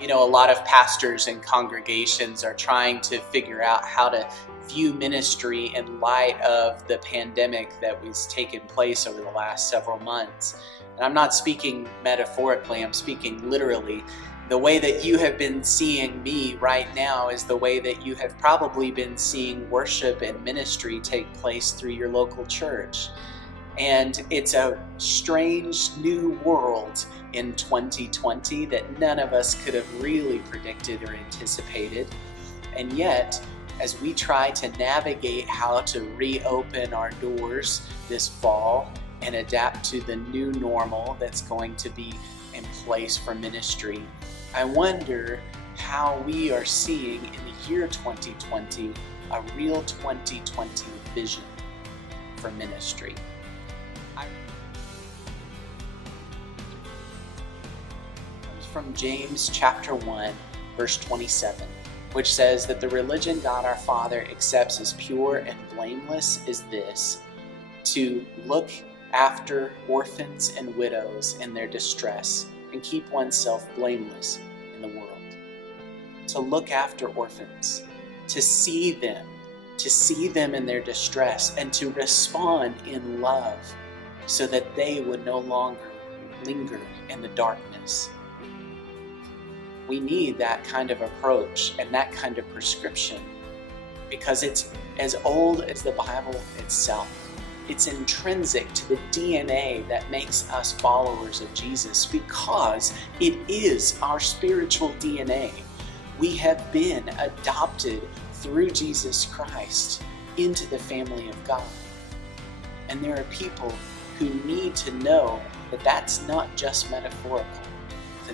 You know, a lot of pastors and congregations are trying to figure out how to view ministry in light of the pandemic that was taking place over the last several months. And I'm not speaking metaphorically, I'm speaking literally. The way that you have been seeing me right now is the way that you have probably been seeing worship and ministry take place through your local church. And it's a strange new world in 2020 that none of us could have really predicted or anticipated. And yet, as we try to navigate how to reopen our doors this fall and adapt to the new normal that's going to be in place for ministry, I wonder how we are seeing in the year 2020 a real 2020 vision for ministry. From James chapter 1, verse 27, which says that the religion God our Father accepts as pure and blameless is this: to look after orphans and widows in their distress and keep oneself blameless in the world. To look after orphans, to see them in their distress, and to respond in love so that they would no longer linger in the darkness. We need that kind of approach and that kind of prescription because it's as old as the Bible itself. It's intrinsic to the DNA that makes us followers of Jesus because it is our spiritual DNA. We have been adopted through Jesus Christ into the family of God. And there are people who need to know that that's not just metaphorical.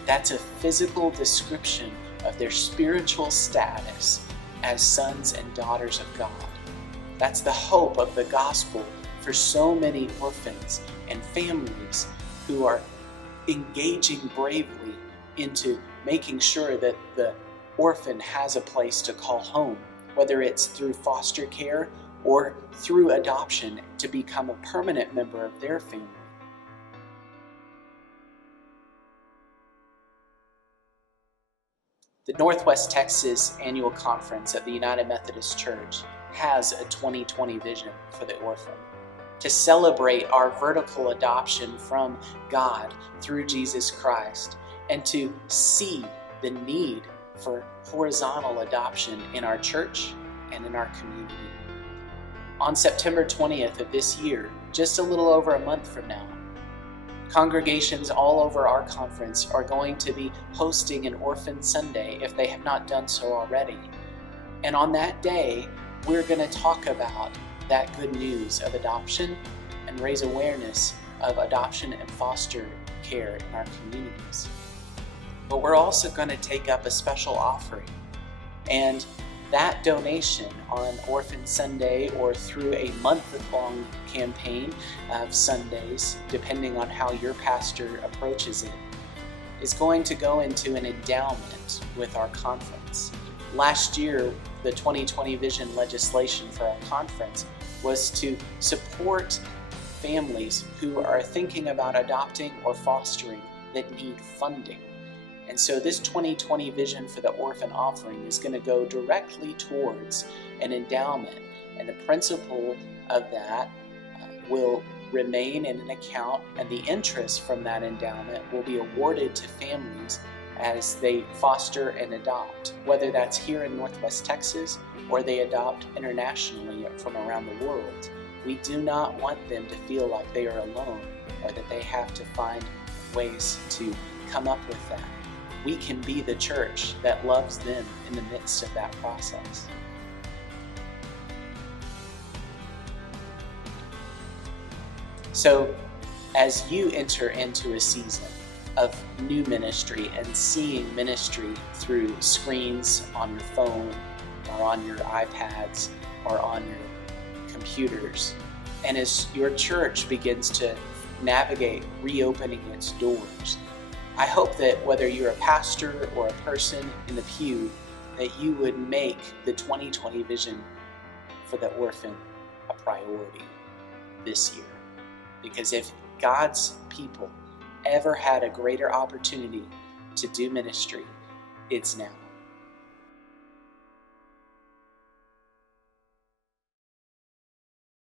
That's a physical description of their spiritual status as sons and daughters of God. That's the hope of the gospel for so many orphans and families who are engaging bravely into making sure that the orphan has a place to call home, whether it's through foster care or through adoption to become a permanent member of their family. The Northwest Texas Annual Conference of the United Methodist Church has a 2020 vision for the orphan, to celebrate our vertical adoption from God through Jesus Christ, and to see the need for horizontal adoption in our church and in our community. On September 20th of this year, just a little over a month from now, congregations all over our conference are going to be hosting an Orphan Sunday if they have not done so already. And on that day, we're going to talk about that good news of adoption and raise awareness of adoption and foster care in our communities. But we're also going to take up a special offering. And that donation on Orphan Sunday or through a month-long campaign of Sundays, depending on how your pastor approaches it, is going to go into an endowment with our conference. Last year, the 2020 Vision legislation for our conference was to support families who are thinking about adopting or fostering that need funding. And so this 2020 vision for the orphan offering is going to go directly towards an endowment. And the principal of that will remain in an account, and the interest from that endowment will be awarded to families as they foster and adopt, whether that's here in Northwest Texas or they adopt internationally from around the world. We do not want them to feel like they are alone or that they have to find ways to come up with that. We can be the church that loves them in the midst of that process. So, as you enter into a season of new ministry and seeing ministry through screens on your phone or on your iPads or on your computers, and as your church begins to navigate reopening its doors, I hope that whether you're a pastor or a person in the pew, that you would make the 2020 vision for the orphan a priority this year. Because if God's people ever had a greater opportunity to do ministry, it's now.